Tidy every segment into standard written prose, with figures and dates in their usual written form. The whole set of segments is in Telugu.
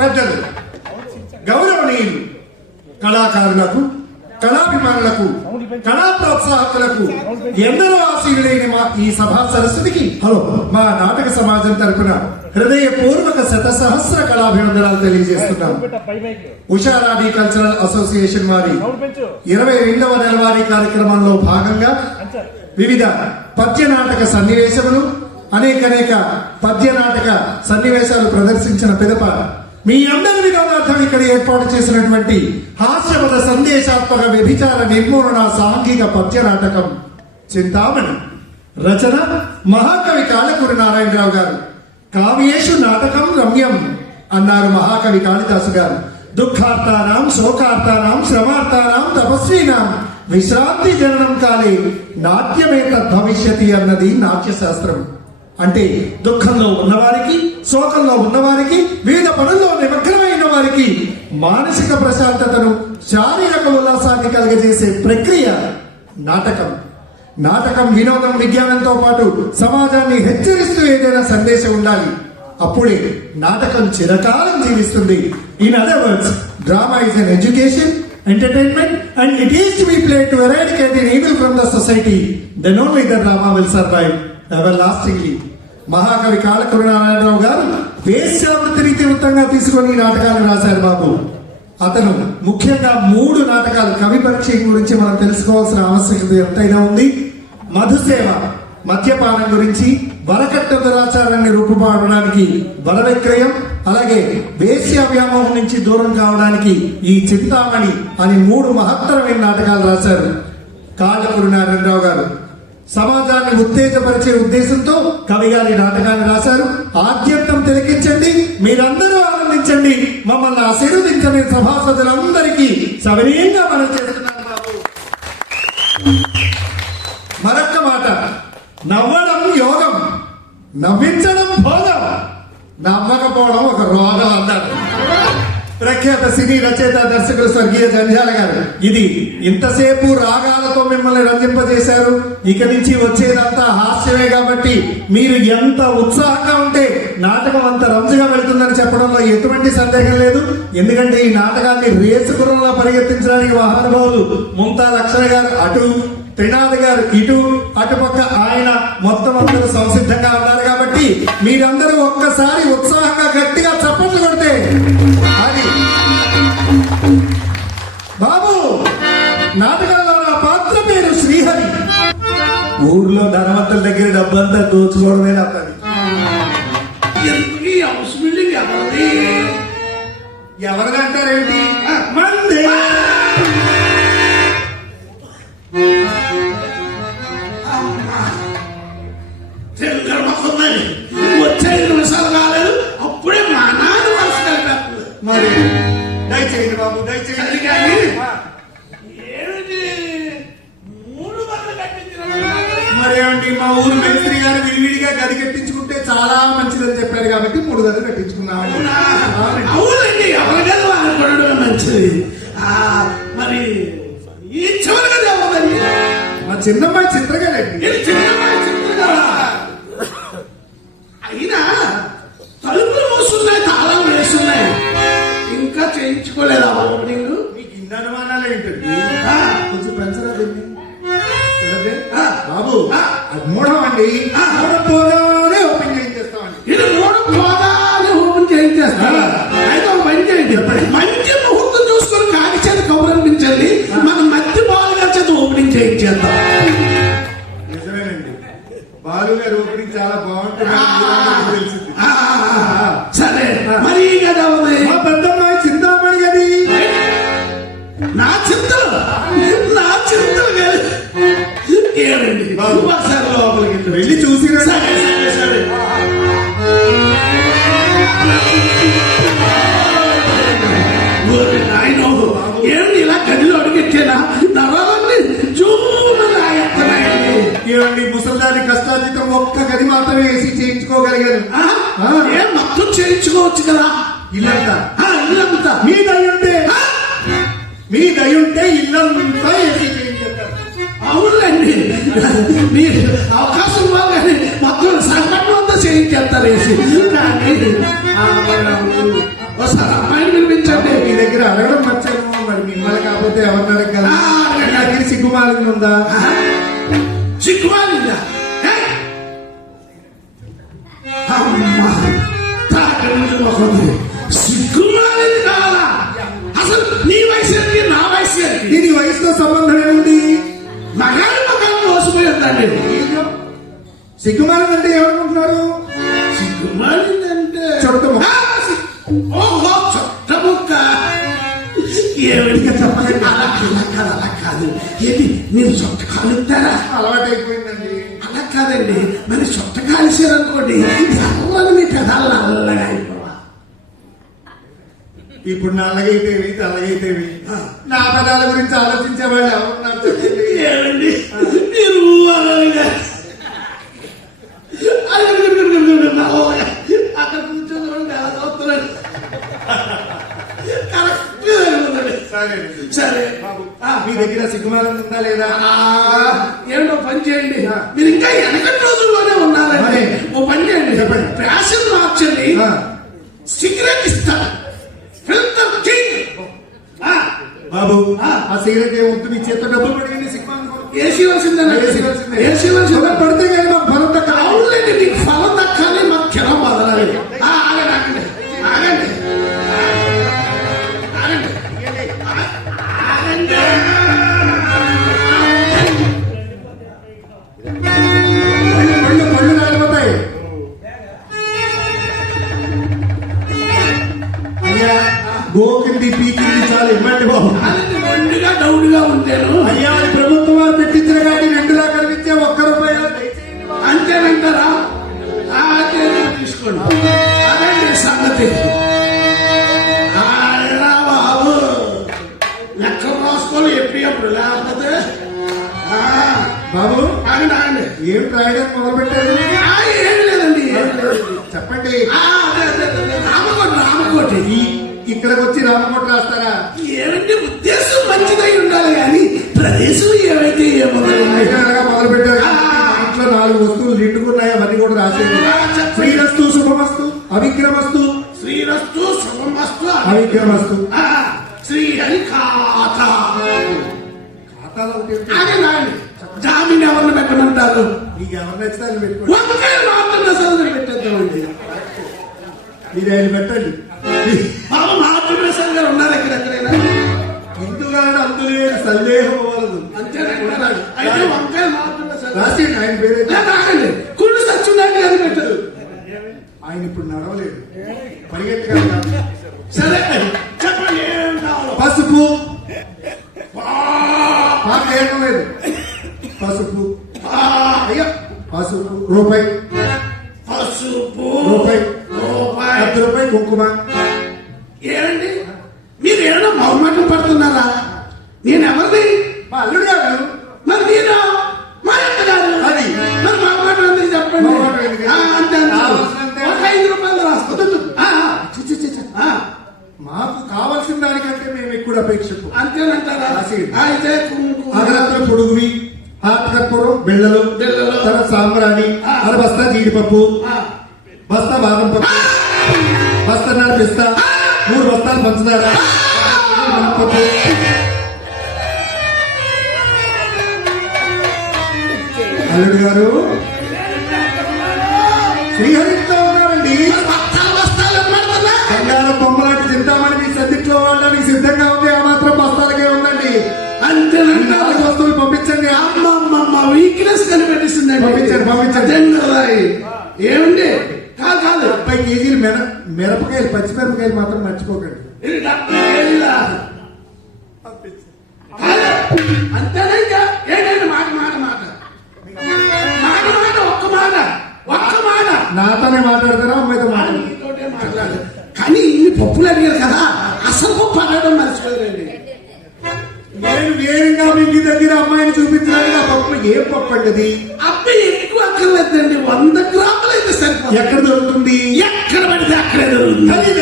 పెద్దలు, గౌరవనీయులు, కళాకారులకు, కళాభిమానులకు, కళా ప్రోత్సాహకులకు ఎందరో ఆశీనులైన మా ఈ సభా సరస్వతికి మా నాటక సమాజం తరపున హృదయపూర్వక శతసహస్ర కళాభివందనాలు తెలియజేస్తున్నాం. ఉషారాణి కల్చరల్ అసోసియేషన్ వారి 22వ నెలవారీ కార్యక్రమంలో భాగంగా వివిధ పద్య నాటక సన్నివేశములు, అనేక పద్య నాటక సన్నివేశాలు ప్రదర్శించిన పిదప మీ అందరి వినోదార్థం ఇక్కడ ఏర్పాటు చేసినటువంటి హాస్యపద సందేశాత్మక వ్యభిచార నిర్మూలన సాంఘిక పద్య నాటకం చింతామణి రచన మహాకవి కాళకూరి నారాయణరావు గారు. కావ్యేషు నాటకం రమ్యం అన్నారు మహాకవి కాళిదాసు గారు. దుఃఖార్తానాం శోకార్తానాం శ్రమార్తానాం తపస్వీనాం విశ్రాంతి జననం కాలే నాట్యమే తద్భవిష్యతి అన్నది నాట్యశాస్త్రం. అంటే దుఃఖంలో ఉన్నవారికి, శోకంలో ఉన్నవారికి, వివిధ పనుల్లో నిమగ్నమైన వారికి మానసిక ప్రశాంతతను, శారీరక ఉల్లాసాన్ని కలుగజేసే ప్రక్రియ నాటకం. నాటకం వినోదం, విజ్ఞానంతో పాటు సమాజాన్ని హెచ్చరిస్తూ ఏదైనా సందేశం ఉండాలి. అప్పుడే నాటకం చిరకాలం జీవిస్తుంది. In other words, drama is an education, entertainment, and it is to be played to eradicate the evil from the society. Then only the drama will survive everlastingly. మహాకవి కాళకూరి నారాయణరావు గారు వేశ్యావృత్తిని తీవ్రంగా తీసుకొని నాటకాలు రాశారు బాబు. అతను ముఖ్యంగా 3 నాటకాలు కవి పరిచయం గురించి మనం తెలుసుకోవాల్సిన ఆవశ్యకత ఎంతైనా ఉంది. మధుసేవ మద్యపానం గురించి, వరకట్న దురాచారాన్ని రూపుమాపడానికి వర విక్రయం, అలాగే వేశ్య వ్యామోహం నుంచి దూరం కావడానికి ఈ చింతామణి అని 3 మహత్తరమైన నాటకాలు రాశారు కాళకూరి నారాయణరావు గారు. సమాజాన్ని ఉత్తేజపరిచే ఉద్దేశంతో కవి గారి నాటకాన్ని రాశారు. ఆద్యంతం తిలకించండి, మీరందరూ ఆనందించండి, మమ్మల్ని ఆశీర్వదించని సభాసదులందరికీ సవినయంగా మనం చేస్తున్నాం బాబు. మరొక్క మాట, నవ్వడం యోగం, నవ్వించడం భోగం, నమ్మకపోవడం ఒక రోగం అన్నారు ప్రఖ్యాత సినీ రచయిత దర్శకుడు స్వర్గీయ జంధ్యాల గారు. ఇది ఇంతసేపు రాగాలతో మిమ్మల్ని రంజింపజేశారు, ఇక నుంచి వచ్చేదంతా హాస్యమే కాబట్టి మీరు ఎంత ఉత్సాహంగా ఉంటే నాటకం అంత రంజుగా వెళ్తుందని చెప్పడంలో ఎటువంటి సందేహం లేదు. ఎందుకంటే ఈ నాటకాన్ని రేసుకురంలా పరిగెత్తించడానికి మహానుభావులు ముంతా లక్షణ గారు అటు, త్రినాథ్ గారు ఇటు, అటుపక్క ఆయన, మొత్తం అందరూ సంసిద్ధంగా ఉన్నారు. కాబట్టి మీరందరూ ఒక్కసారి ఉత్సాహంగా గట్టిగా చప్పట్లు కొడితే అది బాబు. నాటకంలో నా పాత్ర పేరు శ్రీహరి. ఊర్లో ధనవంతుల దగ్గర డబ్బంతా దోచుకోవడమే నా పని. ఎవరిదంటారేంటి? మంది. వచ్చే 5 నిమిషాలు కాలేదు, అప్పుడే మా నాన్న మనసు కలిపేస్తుంది. మరి దయచేయండి బాబు, దయచేయండి. ఏమిటి 3 గదులు కట్టించిన? మరేమండి, మా ఊరు మేస్త్రి గారు విడివిడిగా గది కట్టించుకుంటే చాలా మంచిదని చెప్పారు కాబట్టి 3 గదులు కట్టించుకున్నాము. అవునండి, ఎవరి గది వాళ్ళు కొనడమే మంచిది. మరి ఈ చివరి గది ఎవరండి? మా చిన్నమ్మాయి చిత్రగారండి. చిన్నమ్మాయి చిత్రగారా? అయినా తలుపులు మూసున్నాయి, తాళాలు వేస్తున్నాయి, ఇంకా చేయించుకోలేదా ఓపెనింగ్? మీకు ఇన్ని అనుమానాలు ఏంటండి? కొంచెం పెంచరా బాబు. అది 3వ అండి. 3 పోగానే ఓపెన్ చేయించేస్తామండి. ఇది 3 పోగానే ఓపెన్ చేయించేస్తా. అయితే ఒక పని చేయండి, మంచి ముహూర్తం చూసుకొని కాకి చేత కౌరంపించండి, మనం మధ్య బాలుగా చేత ఓపెనింగ్ చేయించేద్దాం. బాలు గారు ఓపెనింగ్ చాలా బాగుంటుంది తెలిసింది. సరే, మరి కదా మా పెద్దమ్మాయి చింతామణి గది. నా చింతలు ఏమండి బాబు, ఒకసారి లోపలికి వెళ్ళి చూసి సరే సరే సరే. ఏమండి ఇలా గదిలో అడిగెట్టానా? నరాలన్నీ జూమని ఆయత్తనాయండి. ఏమండి, ముసలిదాని కష్టార్జితం ఒక్క గది మాత్రమే వేసి చేయించుకోగలిగారు. ఏం మొత్తం చేయించుకోవచ్చు కదా. ఇల్లంతా ఇల్లంతా మీ దయుంటే ఇల్లంతా వేసి చేయించేస్తారు. అవునండి, మీరు అవకాశం బాగానే మొత్తం సంఘటన అంతా చేయించేస్తారు వేసి. కానీ వస్తారా? ఉంది. సిగ్గుమాలింది కావాలా? అసలు నీ వయసు ఏంటి, నా వయసు ఏంటి? దీని వయసుతో సంబంధం ఏముంది? మగాడు మోసపోయేద్దండి. సిగ్గుమాలంటే ఏమనుకుంటున్నారు? సిగ్గుమాలిందంటే చుట్ట ముక్క. ఓహో చుట్ట ముక్క. ఏమిటిగా చెప్పండి. అలా కాదు. ఏంటి మీరు చుట్ట కాలుతారా? అలవాటు అయిపోయిందండి. అలా కాదండి, మరి చుట్ట కాల్చారనుకోండి ఎవరు మీ పెదాలు నల్లగా అయిపోవా. ఇప్పుడు నల్లగైతేవి తెల్లగైతేవి నా పదాల గురించి ఆలోచించే వాళ్ళు ఎవరున్నారు చెప్పండి. ఏమండి మీరు అక్కడ కూర్చొని ఎలా చూస్తున్నాడు. సరే మీ దగ్గర సిగ్గుమాలం ఉందా లేదా? ఏంటో పని చేయండి, మీరు ఇంకా వెనకటి రోజుల్లోనే ఉన్నారండి. ఓ పని చేయండి, చెప్పండి. ఫ్యాషన్ మార్చండి, సిగరెట్ ఇస్తాను. Filter king. బాబు ఆ సిగరెట్ ఏమవుతుంది? మీ చేత డబ్బులు పడిపోయింది. సిగ్గుమాలం ఏసీ వచ్చిందండి. ఏసీ వచ్చిందా? పడితే కానీ మాకు ఫలం దక్కాలి. అవునండి, మీకు ఫలం దక్కాలి, మాకు కిరం వదలాలి. ఆగండి ఆగండి ఆగండి ఆగండి ఆగండి. పళ్ళు రాలిపోతాయి. అయ్యా గోకింది పీకింది చాలు ఇవ్వండి బాబు. అది ఒండిగా డౌడ్గా ఉంటాను. అయ్యా ప్రభుత్వం వారు పెట్టించిన కానీ 2 లాఖ కనిపించే ₹1 అంతేనంటారా? తీసుకోండి. అదండి సంగతి. బాబు లెక్క రాసుకోవాలి ఎప్పుడు లేకపోతే. బాబు ఆగండి ఆగండి. ఏం రాయడానికి మొదలు పెట్టారు? ఏమి లేదండి, చెప్పండి. రామకోటి ఇక్కడికి వచ్చి రామకోట రాస్తారా? ఏమంటే ఉద్దేశం మంచిదై ఉండాలి కానీ ప్రదేశం ఏమైతే మొదలు పెట్టారు. ఇంట్లో 4 వస్తువులు నిండుకున్నాయి, అవన్నీ కూడా రాసేది. శ్రీరస్తు శుభమస్తు అవిక్రమస్తు. శ్రీరస్తు శుభమస్తు అవిక్రమస్తు. శ్రీహరి ఖాతా. ఖాతాలో జామీన్ ఎవరిని పెట్టమంటారు? మీకు ఎవరు నచ్చితే పెట్టుకోండి. వంకాయలు మాత్రం సదులు పెట్టేద్దామండి. మీరు ఆయన పెట్టండి. బాబు మహాప్రసాద్ గారు ఉన్నారు ఎక్కడెక్కడైనా? ఇందుగానే అందులో సందేహం అవ్వదు. అంతేనంటారు. అయితే వంకాయలు మాత్రం రాసి ఆయన పేరు ఆగండి. కుళ్ళు సత్యనారాయణ గారు పెట్టదు. ఆయన ఇప్పుడు నడవలేదు, పరిగెత్తగలరు. సరే చెప్పండి ఏం కావాలో. పసుపు పాట వేయడం లేదు. పసుపు అయ్యా పసుపు రూపాయి. పసుపు రూపాయి. రూపాయి. ₹10 కుంకుమ. ఏమండి మీరు ఏమైనా మొహమాటం పడుతున్నారా? నేను ఎవరిని? మా అల్లుడు గారు. మరి మీరు మా ఇంటి గారు. అది మరి మొహమాటం ఎందుకు చెప్పండి? మొహమాటం ఎందుకు? అంతే కావాల్సినంతే. ఒక ₹5 రాసుకో. మాకు కావాల్సిన దానికంటే మేము ఎక్కువ అపేక్షకు. అంతేనంటారా? అయితే కుంకుమ అగరత్తుల పొడుగువి, హాతకర్పూరం, బిళ్ళలు, తర్వాత సాంబ్రాణి, బస్తా జీడిపప్పు, బస్తా బాదం పప్పు, బస్తన్నర పిస్తా, 3 బస్తాలు పంచదార, మినపప్పు. అల్లుడు గారు శ్రీహరితో ఉన్నారండి. బంగారం బొమ్మలాంటి చింతామణి మీ సర్దిట్లో వాళ్ళని సిద్ధంగా ఉంది. ఆ మాత్రం బస్తాలకే ఉందండి. అంతేనంటారా? వస్తువులు పంపించండి. అమ్మమ్మ వీక్నెస్ కనిపెట్టిస్తుందండి. పంపించండి. ఏమండి? కాదు కాదు, 70 కేజీలు మిరపకాయలు, పచ్చిమిరపకాయలు మాత్రం మర్చిపోకండి. ఇది 70 కేజీలా? అంతేనా? ఇంకా ఏంటంటే మాట మాట మాట మాట మాట ఒక్క మాట నాతోనే మాట్లాడతారా అమ్మాయితో మీతోటే మాట్లాడు. కానీ ఇన్ని పప్పులు అడిగారు కదా, అసలు పప్పు అనడం మర్చిపోయారండి. నేను వేరుగా మీ దగ్గర అమ్మాయిని చూపించడానికి ఆ పప్పు ఏం పప్పు అండి? అబ్బాయి ఎక్కువ అక్కర్లేదండి, 100 గ్రాములు అయితే సరిపోతుంది. ఎక్కడ దొరుకుతుంది? ఎక్కడ పడితే అక్కడే దొరుకుతుంది.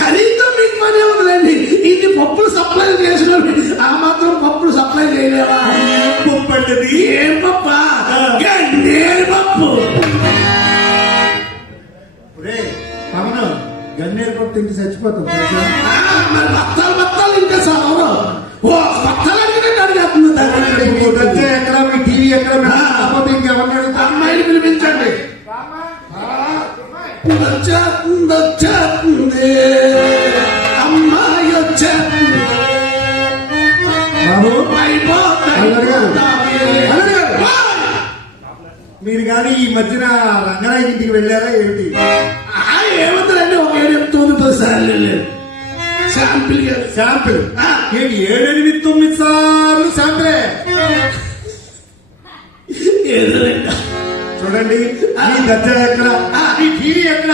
ఖరీదుతో మీకు పనే ఉందండి. ఇన్ని పప్పులు సప్లై చేసిన ఆ మాత్రం పప్పులు సప్లై చేయలేవా? పప్పు అంటది. ఏం పప్ప? గన్నేరు పప్పు. అవును, గన్నేరు పప్పు తింటే చచ్చిపోతాం. మరి బత్తాలు ఇంకా సాగు. ఓ బత్తాలు అడిగినట్టు అడిగేస్తుంది. ఎక్కడ మీ టీవీ ఎక్కడ కాకపోతే ఇంకెవరిని అడుగుతా? అమ్మాయిని పిలిపించండి. వచ్చేస్తుంది వచ్చేస్తుంది అమ్మాయి వచ్చేస్తుంది బాబు అయిపోతాయి అల్లరి గారు, అల్లరి గారు. మీరు కానీ ఈ మధ్యన రంగనాయకి ఇంటికి వెళ్ళారా ఏమిటి? ఏమవుతుందండి ఒక 7-8-9 సార్లు వెళ్ళారు శాంపిల్ గారు శాంపిల్ ఏంటి 7-8-9 సార్లు శాంపిలే? ఎదురండి చూడండి మీ దర్జా ఎక్కడ, మీ టీవీ ఎక్కడ,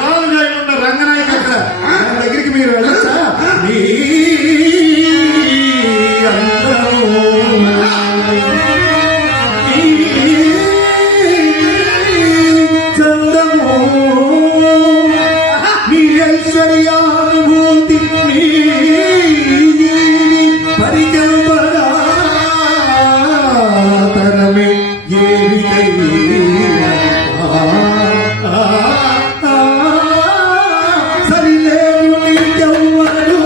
రాజుగా ఉన్న రంగనాయక ఎక్కడ? ఆయన దగ్గరికి మీరు వెళ్ళొచ్చా? మీ అందరూ మీ చందము, మీ ఐశ్వర్యానుభూతి, మీ పరికల్పనా తనమే సరిలేరు నీకెవ్వరు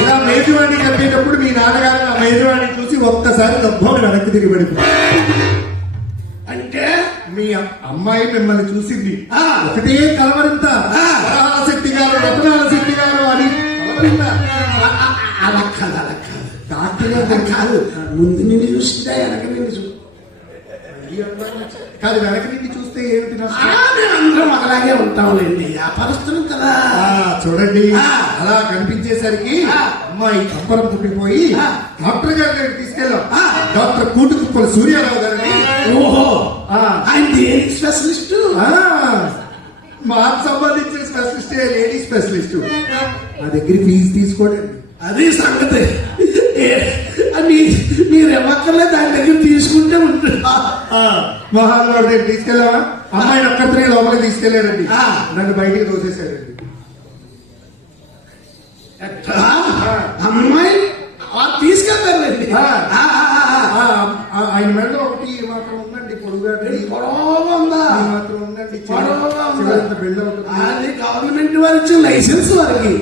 ఇలా మేజువాణి చెప్పేటప్పుడు మీ నాన్నగారు ఆ మేజువాణి చూసి ఒక్కసారి గర్భం వెనక్కి తిరిగి పడిపోయింది. అంటే మీ అమ్మాయి మిమ్మల్ని చూసింది, ఆ. ఒకటే కలవరింత, ఆ. వరహాల శెట్టి గారు, రతనాల శెట్టి గారు అని కలవరింత. అలా కాదు అలా కాదు డాక్టర్ గారు అలా కాదు ముందు నిన్ను చూసిందా వెనక నిన్ను చూ కాదు, వెనక నుండి చూస్తే ఏమిటి నష్టం? అందరం ఒకలాగే ఉంటాంలేండి వ్యాపారస్తులు కదా ఆ, చూడండి ఆ. అలా కనిపించేసరికి ఆ. అమ్మాయి కంపరం పుట్టిపోయి ఆ. డాక్టర్ గారి దగ్గరికి తీసుకెళ్ళాం. ఆ. డాక్టర్ కూటుకుప్పల సూర్యారావు గారిని. ఓహో ఆ. ఆయన దేనికి స్పెషలిస్ట్ ఆ, మాకు సంబంధించిన స్పెషలిస్ట్, లేడీ స్పెషలిస్ట్. నా దగ్గర ఫీజు తీసుకోండి. అది సంగతి మీరు ఎమ్మక్కర్లే దాని దగ్గర తీసుకుంటే ఉంటుంది మహానుభావుడి దగ్గర తీసుకెళ్ళావా? అమ్మాయిని ఒక్కరిని లోపలికి తీసుకెళ్లారండి, ఆ. నన్ను బయటికి తోసేశారండి. ఎట్లా? అమ్మాయి తీసుకెళ్తారండి ఆ. ఆయన మెడలో ఒకటి మాత్రం ఉందండి, పొడుగాటి పొడవుగా ఉందా మాత్రం ఉందండి, పొడవుగా ఉందా? చివరంత బిల్డ్ అవుతుంది. అది గవర్నమెంట్ వారు ఇచ్చిన లైసెన్స్ వారికి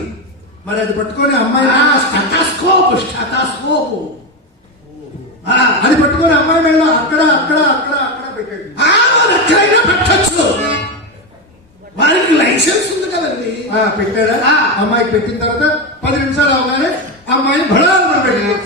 మరి అది పట్టుకొని అమ్మాయి స్టెటాస్కోప్ స్టెటాస్కోప్ అది పట్టుకొని అమ్మాయి మెడలో అక్కడ అక్కడ అక్కడ అక్కడ పెట్టాడు. ఎక్కడైనా పెట్టచ్చు వారికి లైసెన్స్ ఉంది కదండి పెట్టారా? ఆ. అమ్మాయికి పెట్టిన తర్వాత 10 నిమిషాలు అవగానే అమ్మాయి భడాలను పెట్టాడు.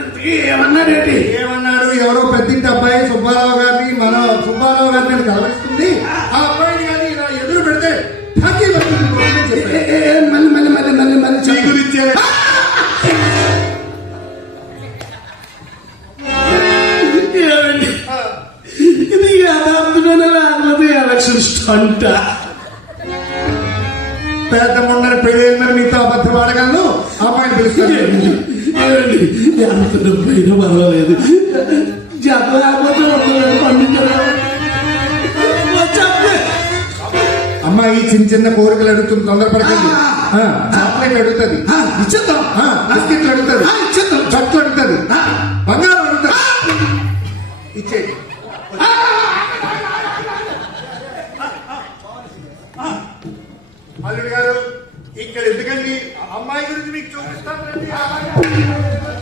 ఇంతకీ ఏమన్నాడేంటి ఏమన్నాడు? ఎవరో పెద్దింటి అబ్బాయి సుబ్బారావు గారిని, మన సుబ్బారావు గారిని కలవరిస్తుంది, ఆ అబ్బాయిని కానీ ఇలా ఎదురు పెడితే ఠాకీ పడుతుంది అని చెప్పాడు. మళ్ళీ మళ్ళీ మళ్ళీ మళ్ళీ మళ్ళీ చీ గురించే. ఏమండి? ఇది యథార్థమైన రాకపోతే ఎలక్షన్ స్టంట పెద్ద మొండని పెళ్ళి మీతో అబద్ధం ఆడగలను. అమ్మాయిని పిలుస్తాను. ఏమండి? ఎంత డబ్బు అయినా పర్వాలేదు జత లేకపోతే ఉండలేదు పండించడం అమ్మాయి చిన్న చిన్న కోరికలు అడుగుతుంది, తొందరపడకండి. చాక్లెట్ అడుగుతుంది, ఇచ్చేద్దాం బిస్కెట్లు అడుగుతుంది, ఇచ్చేద్దాం చట్లు అడుగుతుంది, బంగారం అడుగుతుంది. ఇచ్చేది అల్లుడు గారు ఇక్కడ ఎందుకండి? అమ్మాయి గురించి మీకు చూపిస్తాను.